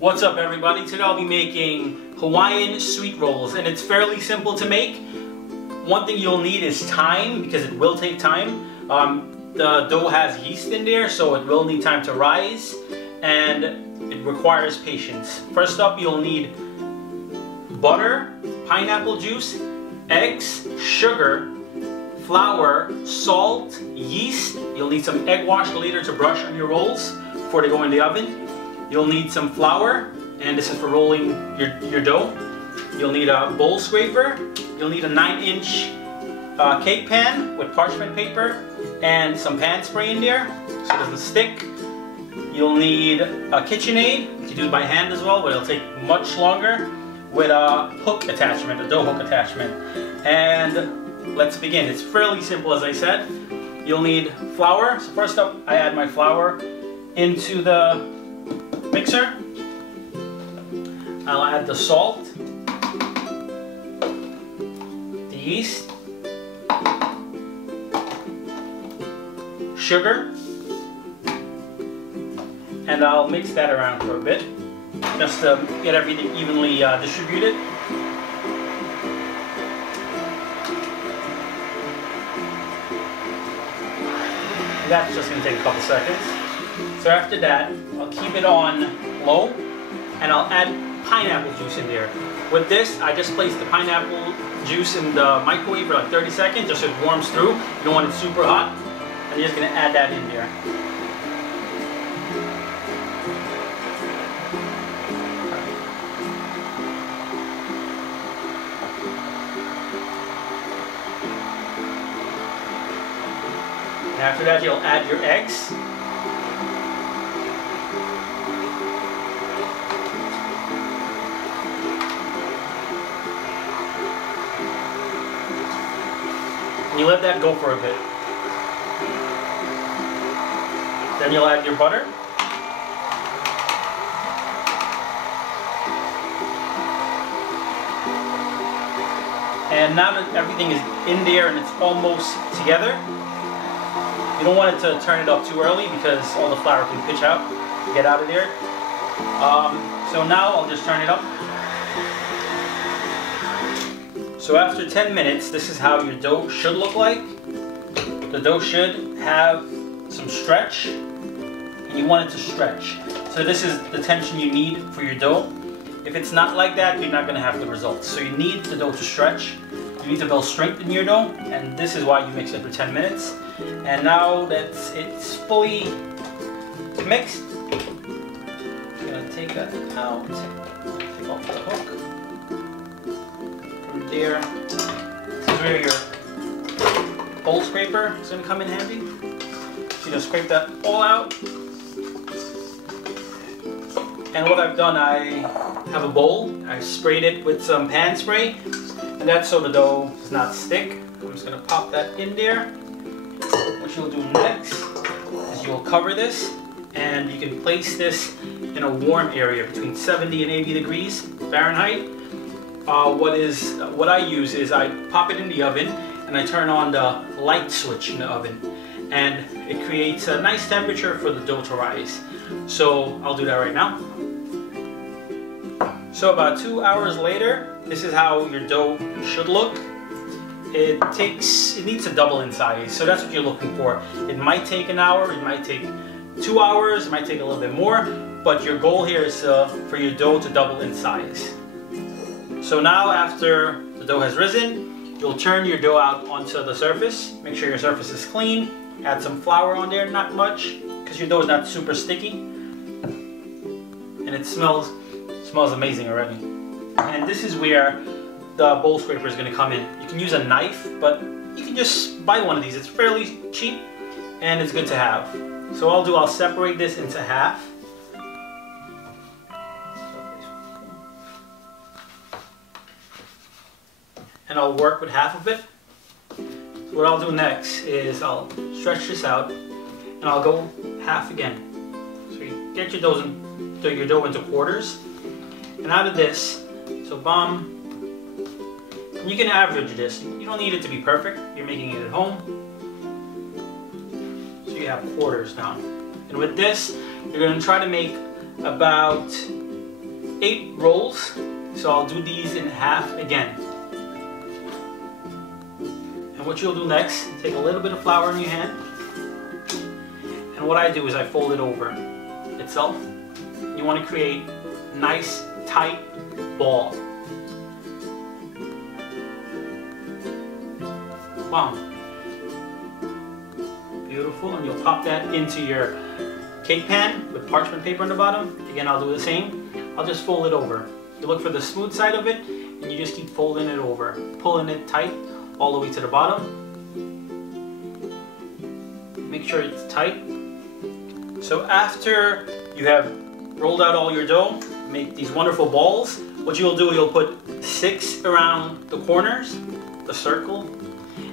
What's up, everybody? Today I'll be making Hawaiian sweet rolls, and it's fairly simple to make. One thing you'll need is time, because it will take time. The dough has yeast in there, so it will need time to rise, and it requires patience. First up, you'll need butter, pineapple juice, eggs, sugar, flour, salt, yeast. You'll need some egg wash later to brush on your rolls before they go in the oven. You'll need some flour, and this is for rolling your dough. You'll need a bowl scraper. You'll need a 9-inch cake pan with parchment paper and some pan spray in there so it doesn't stick. You'll need a KitchenAid. You can do it by hand as well, but it'll take much longer, with a hook attachment, a dough hook attachment. And let's begin. It's fairly simple, as I said. You'll need flour. So first up, I add my flour into the mixer. I'll add the salt, the yeast, sugar, and I'll mix that around for a bit just to get everything evenly distributed. That's just going to take a couple seconds. So after that, I'll keep it on low, and I'll add pineapple juice in there. With this, I just place the pineapple juice in the microwave for like 30 seconds, just so it warms through. You don't want it super hot. And you're just going to add that in there. And after that, you'll add your eggs. And you let that go for a bit. Then you'll add your butter. And now that everything is in there and it's almost together, you don't want it to turn it up too early because all the flour can pitch out, get out of there. So now I'll just turn it up. So after 10 minutes, this is how your dough should look like. The dough should have some stretch, and you want it to stretch. So this is the tension you need for your dough. If it's not like that, you're not going to have the results. So you need the dough to stretch. You need to build strength in your dough, and this is why you mix it for 10 minutes. And now that it's fully mixed, I'm going to take that out, take off the hook. From there, this is where your bowl scraper is going to come in handy. So you just scrape that all out. And what I've done, I have a bowl. I sprayed it with some pan spray, and that's so the dough does not stick. I'm just going to pop that in there. What you'll do next is you'll cover this, and you can place this in a warm area between 70 and 80 degrees Fahrenheit. What I use is I pop it in the oven, and I turn on the light switch in the oven, and it creates a nice temperature for the dough to rise. So I'll do that right now. So about 2 hours later, this is how your dough should look. It needs to double in size, so that's what you're looking for. It might take an hour, it might take 2 hours, it might take a little bit more, but your goal here is for your dough to double in size. So now after the dough has risen, you'll turn your dough out onto the surface. Make sure your surface is clean. Add some flour on there, not much, because your dough is not super sticky. And it smells amazing already. And this is where the bowl scraper is going to come in. You can use a knife, but you can just buy one of these. It's fairly cheap and it's good to have. So I'll separate this into half. And I'll work with half of it. So what I'll do next is I'll stretch this out, and I'll go half again. So you get your dough into quarters, and out of this, so you can average this. You don't need it to be perfect. You're making it at home. So you have quarters now. And with this, you're going to try to make about 8 rolls, so I'll do these in half again. And what you'll do next, take a little bit of flour in your hand, and what I do is I fold it over itself. You want to create a nice tight ball. Wow. Beautiful, and you'll pop that into your cake pan with parchment paper on the bottom. Again, I'll do the same. I'll just fold it over. You look for the smooth side of it, and you just keep folding it over, pulling it tight all the way to the bottom. Make sure it's tight. So after you have rolled out all your dough, make these wonderful balls. What you'll do, you'll put 6 around the corners, the circle,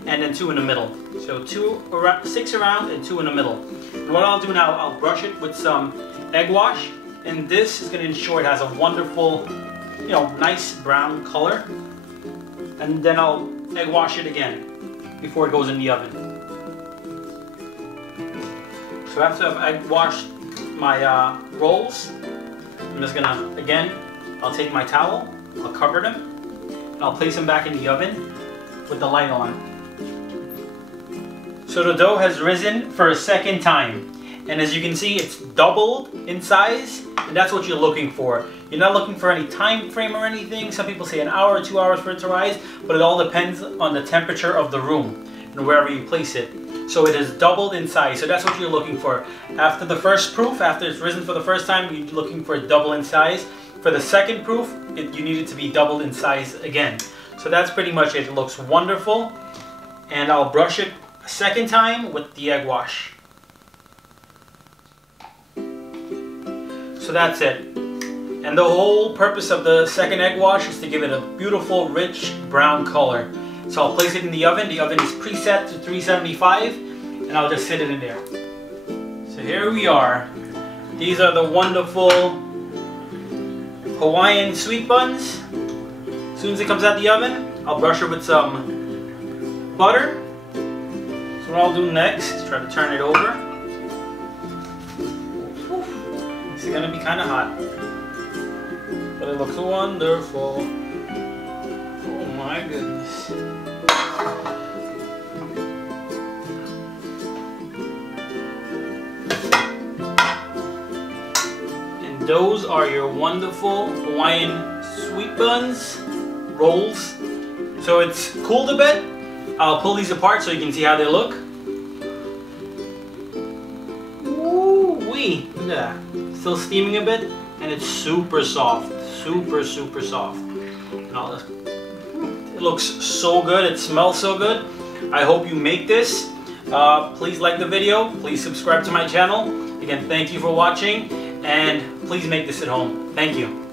and then 2 in the middle. So 6 around and 2 in the middle. And what I'll do now, I'll brush it with some egg wash, and this is going to ensure it has a wonderful, nice brown color. And then I'll egg wash it again before it goes in the oven. So after I've egg washed my rolls, I'm just gonna, again, I'll take my towel, I'll cover them, and I'll place them back in the oven with the light on. So the dough has risen for a second time, and as you can see, it's doubled in size, and that's what you're looking for. You're not looking for any time frame or anything. Some people say an hour or 2 hours for it to rise, but it all depends on the temperature of the room and wherever you place it. So it has doubled in size, so that's what you're looking for. After the first proof, after it's risen for the first time, you're looking for it double in size. For the second proof, you need it to be doubled in size again. So that's pretty much it. It looks wonderful, and I'll brush it a second time with the egg wash. So that's it. And the whole purpose of the second egg wash is to give it a beautiful, rich brown color. So I'll place it in the oven. The oven is preset to 375, and I'll just sit it in there. So here we are. These are the wonderful Hawaiian Sweet Buns. As soon as it comes out the oven, I'll brush it with some butter. So what I'll do next is try to turn it over. It's gonna be kind of hot, but it looks wonderful. Oh my goodness. And those are your wonderful Hawaiian Sweet Buns rolls. So it's cooled a bit. I'll pull these apart so you can see how they look. Ooh-wee, look at that. Still steaming a bit, and it's super soft. Super, super soft. And all this. It looks so good, it smells so good. I hope you make this. Please like the video, please subscribe to my channel. Again, thank you for watching, and please make this at home. Thank you.